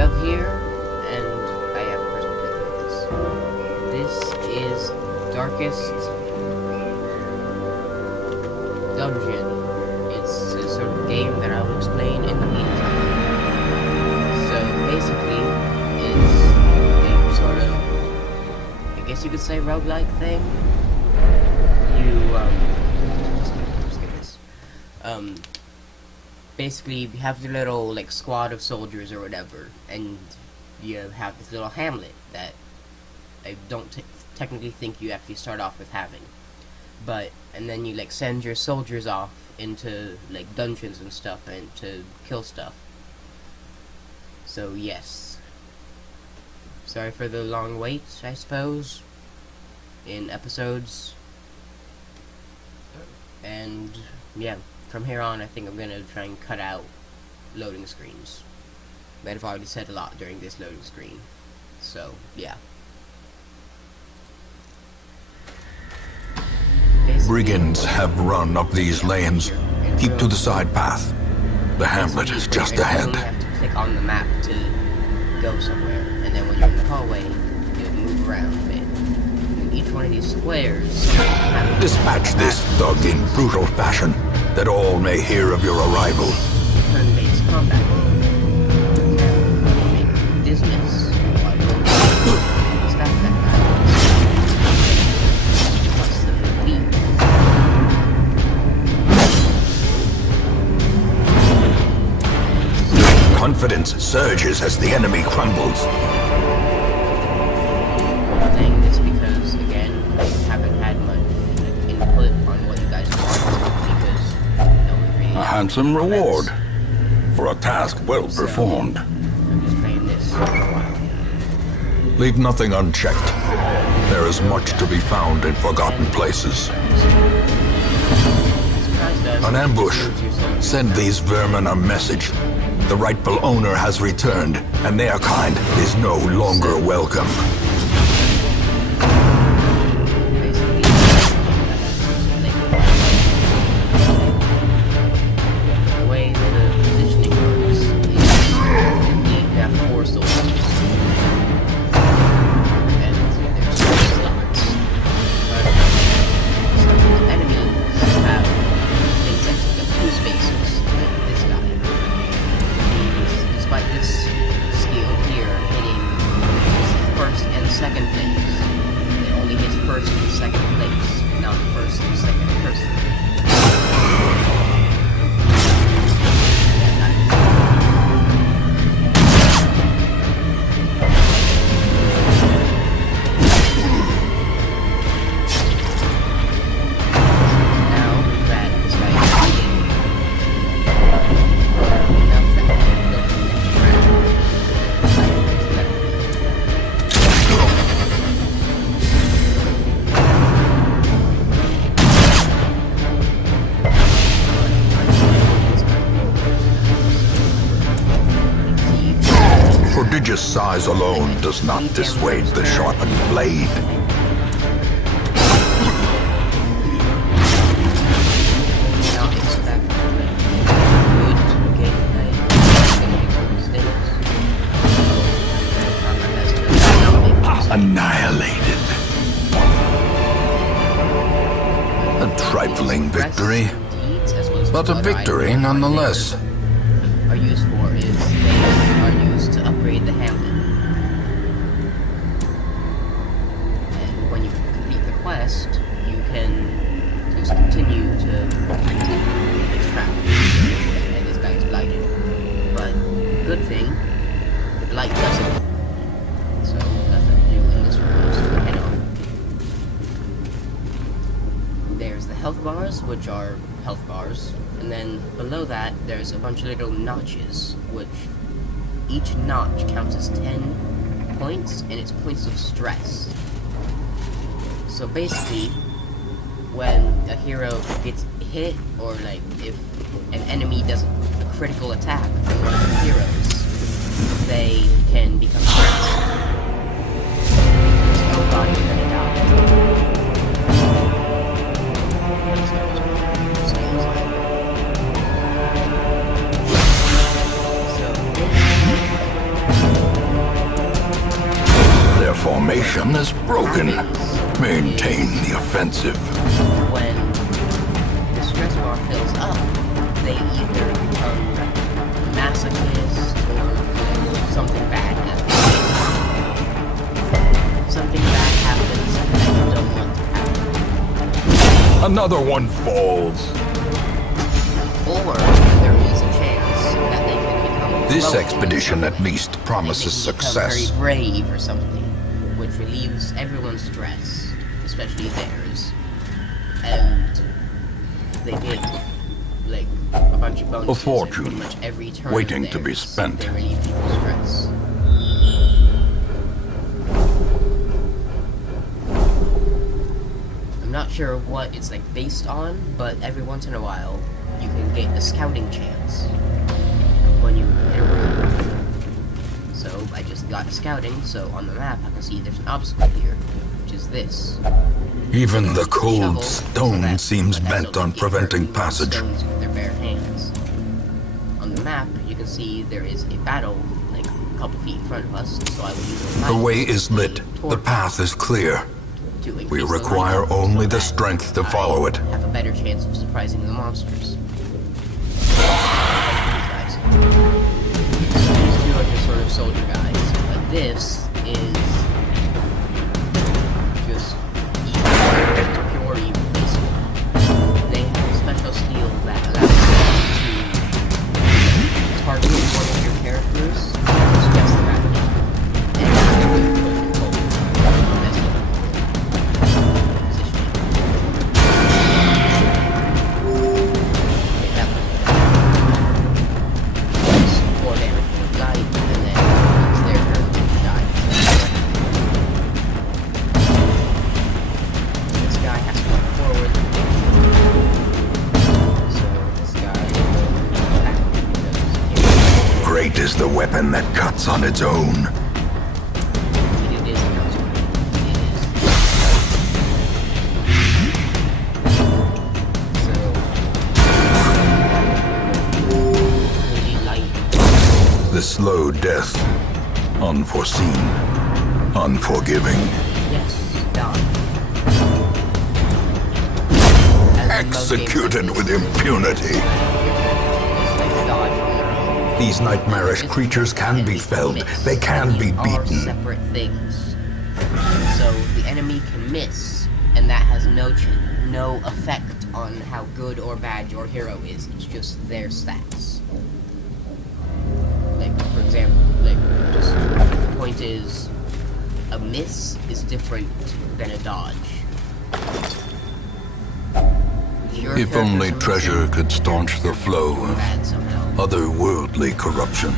of here, and I have a person playing this. This is Darkest Dungeon. It's a sort of game that I will explain in the meantime. So basically, it's a sort of, I guess you could say, roguelike thing. Basically, you have your little, like, squad of soldiers or whatever, and you have this little hamlet that I don't technically think you actually start off with having. And then you, like, send your soldiers off into, like, dungeons and stuff, and to kill stuff. So, yes. Sorry for the long wait, I suppose, in episodes. And, yeah. From here on, I think I'm going to try and cut out loading screens. But I've already said a lot during this loading screen. So, yeah. Brigands have run up these lanes. Keep to the side path. The hamlet is just ahead. You have to click on the map to go somewhere. And then when you're in the hallway, you'll move around a bit. And each one of these squares... Dispatch this thug in brutal fashion, that all may hear of your arrival. Turn-based combat. Dismiss. Stop that guy. What's the lead? Confidence surges as the enemy crumbles. I'm saying this because, again, I haven't had much input on what you guys want, because no one really... A handsome reward for a task well performed. I'm just playing this for a while. Leave nothing unchecked. There is much to be found in forgotten places. An ambush. Send these vermin a message. The rightful owner has returned, and their kind is no longer welcome. The way the positioning works is you have 4 soldiers. And there's 4 slots. But some enemies have things that take up 2 spaces, like this guy. Despite this skill here hitting first and second place, it only hits first and second place, not first and second person. Now that this guy is fighting, enough that we can go to the next round. Prodigious size alone does not dissuade the sharpened blade. Not expect good gameplay. Annihilated. A trifling victory, but a victory nonetheless. Are used for is they are used to upgrade the hamlet. And when you complete the quest, you can just continue to extract. And this guy is blighted. But good thing, the blight doesn't. So nothing to do in this room, so head on. There's the health bars, which are health bars. And then below that, there's a bunch of little notches, which each notch counts as 10 points, and it's points of stress. So basically, when a hero gets hit, or like if an enemy does a critical attack on one of the heroes, they can become stressed. Oh god, you're gonna die. So formation is broken. Maintain the offensive. When the stress bar fills up, they either become masochists or something bad happens. Something bad happens that you don't want to happen. Another one falls. Or there is a chance that they can become This wealthy expedition at least promises They become success. very brave or something, which relieves everyone's stress, especially theirs. And they get like a bunch of bonuses fortune in pretty much every turn waiting of to be theirs. spent. They relieve people's stress. I'm not sure what it's like based on, but every once in a while you can get a scouting chance when you hit a room. So I just got a scouting, so on the map I can see there's an obstacle here, which is this. Even the cold Shovel, stone so that- seems but that's bent only on if they're preventing moving passage. stones with their bare hands. On the map, you can see there is a battle like a couple feet in front of us, so I will use a The light way is to lit. torch The path is clear. to increase We the require light only so the that strength to I follow it. have a better chance of surprising the monsters. These two are just sort of soldier guys, but this is just evil. It's pure evil, basically. They have a special skill that allows you to target one of your characters, stress them out, and push and pull. That's it. Positioning. Okay, that was more damage from the light, and then it's their turn to die. This guy has to walk forward. So this guy will back because he Great is the weapon that cuts on its own. it is a counter. It is. So really light. The slow death. Unforeseen. Unforgiving. Yes, done. As in most games Executed like with this, impunity. just like dodge on their own. These nightmarish creatures can be felled. They can be Are beaten. separate things. So the enemy can miss, and that has no effect on how good or bad your hero is. It's just their stats. Like for example, like just the point is, a miss is different than a dodge. Your If character only for some treasure reason could staunch the flow or of bad somehow. otherworldly corruption.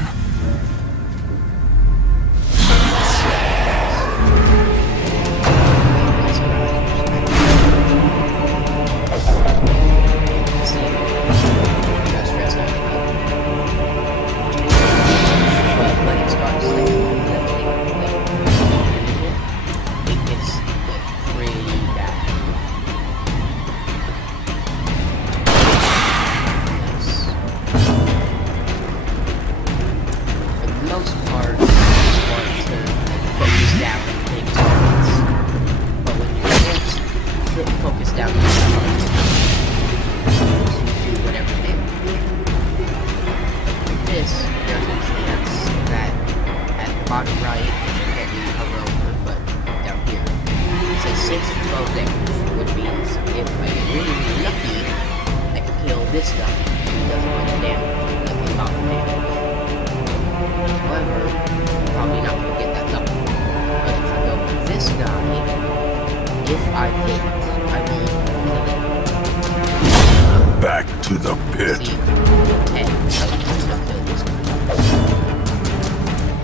Focus down on the targets. Do whatever they do. With this, there's a chance that at the bottom right, which I can't really cover over, but down here, it says 6 to 12 damage, which means if I get really, really lucky, I can kill this guy who does a bunch of damage, like the top damage. However, I'm probably not going to get that lucky. But if I go with this guy, if I hit, I will kill him. Back to the pit. See, 10, so I'm just gonna kill this guy.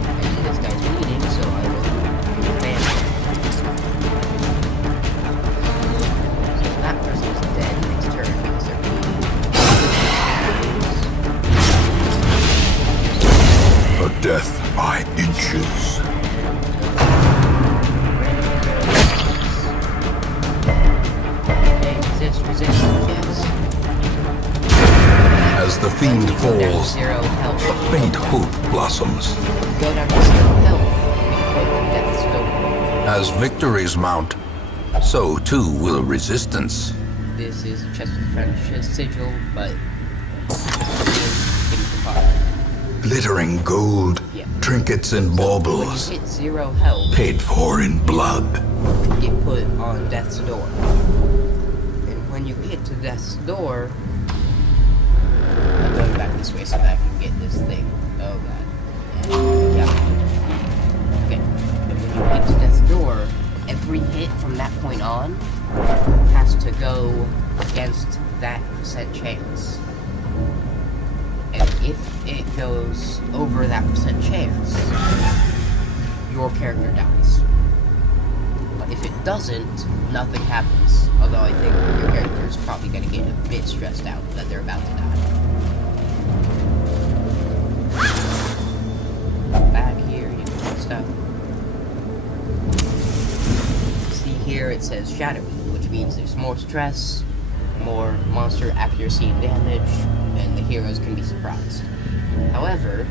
And this guy's bleeding, so I will advance. So that person is dead next turn because they're bleeding. A death by inches. Resist, As the fiend go down to falls, 0 health. faint hope blossoms. Go down to 0 health, you can put the death stone. As victories mount, so too will resistance. This is a chest of French sigil, but it's fire. Glittering gold, Yeah. trinkets and baubles, When you hit 0 health, paid for in blood. you get put on death's door. And when you get to death's door, I'm going back this way so that I can get this thing. Oh god. Yeah. Okay. And when you get to death's door, every hit from that point on has to go against that percent chance. And if it goes over that percent chance, your character dies. But if it doesn't, nothing happens. Although I think your character is probably going to get a bit stressed out that they're about to die. Back here, you can put stuff. See here it says shadowy, which means there's more stress, more monster accuracy and damage, and the heroes can be surprised. However,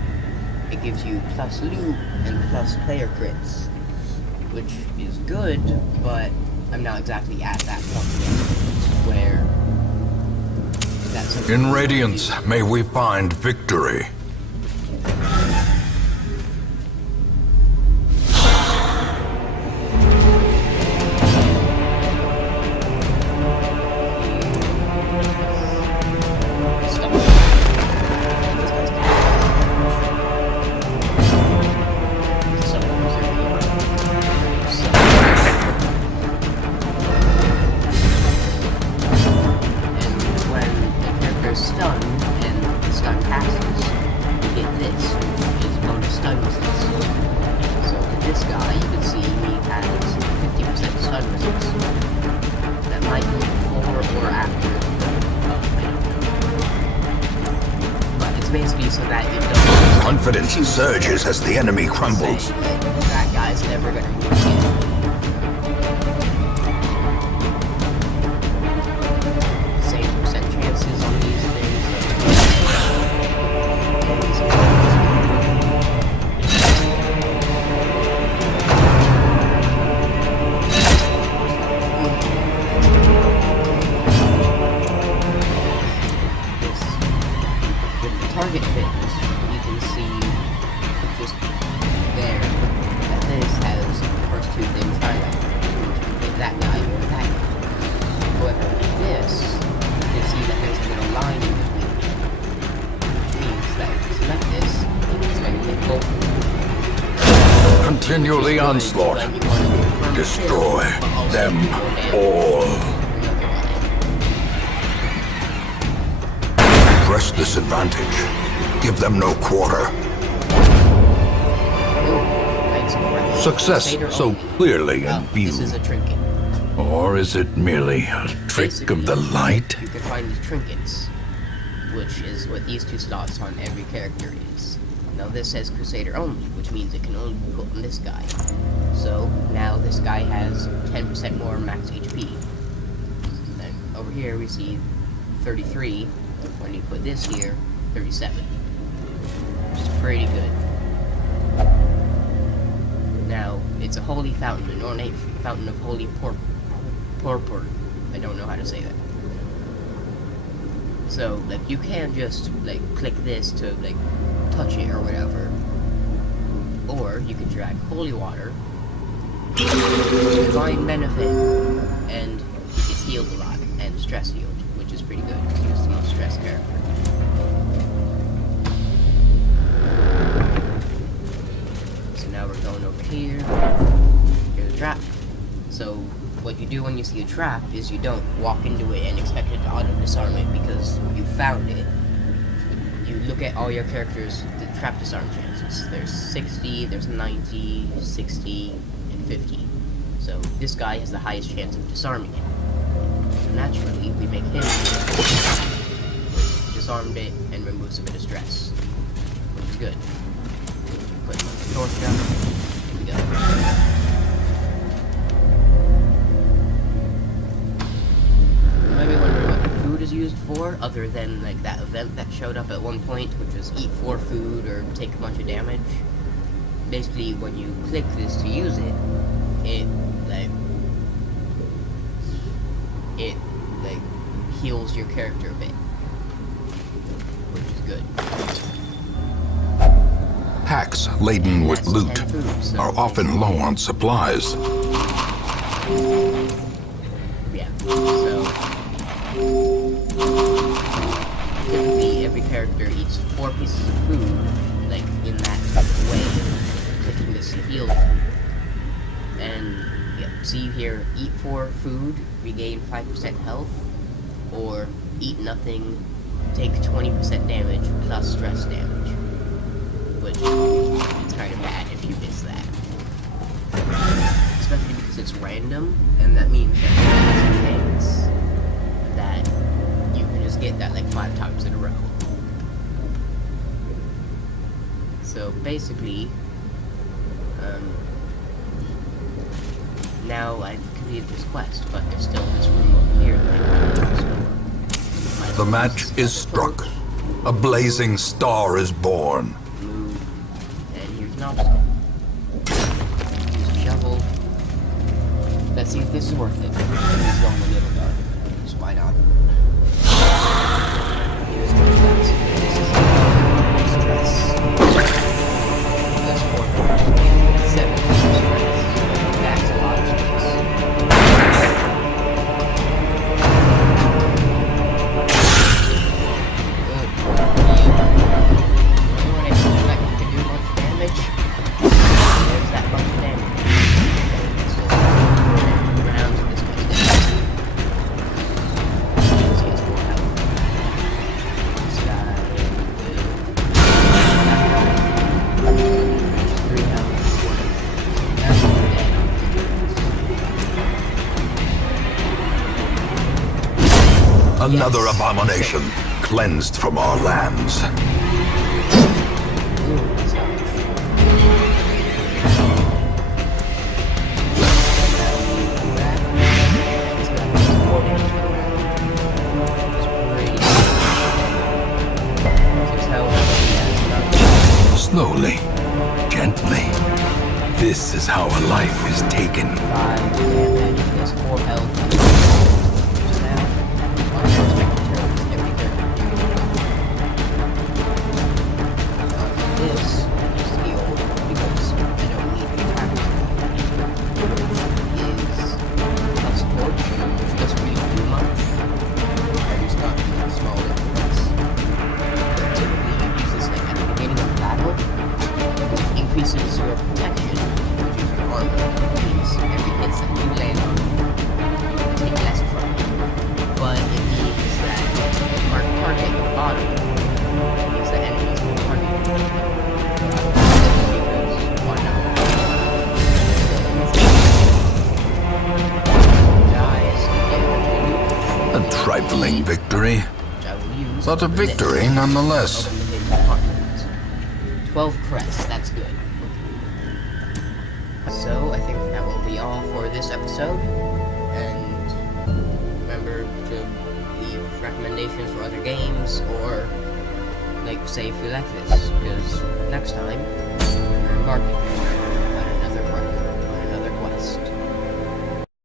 it gives you plus loot and plus player crits, which is good, but I'm not exactly at that point yet, where that's something In Radiance, may we find victory. Confidence surges as the enemy crumbles. That guy's never gonna move again. Same percent chances on these things. With the target fitness, you can see just there that this has the first two things highlighted. Hit that guy or that guy. However, with this, you can see that there's a little line in between. Which means that if you select this, it's going to hit both of them. Continue the onslaught. When you want to confirm the Destroy kill, but also them do more damage. all. Another line. Press this advantage. Give them no quarter. Success Crusader so only. clearly Well, in view. This is a trinket. Or is it merely a trick of the light? You can find these trinkets, which is what these two slots on every character is. Now this says Crusader only, which means it can only be put on this guy. So now this guy has 10% more max HP. And over here we see 33. When you put this here, 37. Which is pretty good. Now, it's a holy fountain, an ornate fountain of holy purpur. I don't know how to say that. So, like, you can just, like, click this to, like, touch it or whatever. Or, you can drag holy water, divine benefit, and he gets healed a lot, and stress healed, which is pretty good, because he's the most stressed character. So now we're going over here. Here's a trap. So what you do when you see a trap is you don't walk into it and expect it to auto-disarm it because you found it. You look at all your characters' the trap disarm chances. There's 60, there's 90, 60, and 50. So this guy has the highest chance of disarming it. So naturally, we make him disarmed it and removes a bit of stress, which is good. Put the torch down. Here we go. You might be wondering what the food is used for, other than like that event that showed up at one point, which was eat 4 food or take a bunch of damage. Basically, when you click this to use it, it like heals your character a bit, which is good. Packs laden with That's loot 10 food, so are often low on supplies. Yeah, so typically every character eats 4 pieces of food, like in that type of way, taking this to heal them. And yeah, see here, eat 4 food, regain 5% health, or eat nothing, take 20% damage plus stress damage, which it's kind of bad if you miss that. Especially because it's random, and that means that there's a chance that you can just get that like 5 times in a row. So basically, now I've completed this quest, but there's still this room over here that I can explore. The match is struck. A blazing star is born. Move, and here's an obstacle. Use a shovel. Let's see if this is worth it. Let's go in the middle though. So why not? Here's the stress. This is stress. That's 4 7 stress. That's a lot of stress. Another abomination cleansed from our lands. Slowly, gently. This is how a life is taken. 5 damage, there's 4 health. This is heal because I don't need the attack. Is a scorch, which doesn't really do much. I just got small increments. But typically you use this like at the beginning of battle, which increases your protection, which is your armor. Means every hit that you land on, you take less from. But it means that mark target at the bottom means that enemies will target you. Because why not? Dies, A trifling victory, which I will use. but a for this. victory nonetheless. Open the hidden compartment. 12 crests, that's good. So, I think that will be all for this episode. And remember to leave recommendations for other games, or like say if you like this, because next time we're embarking.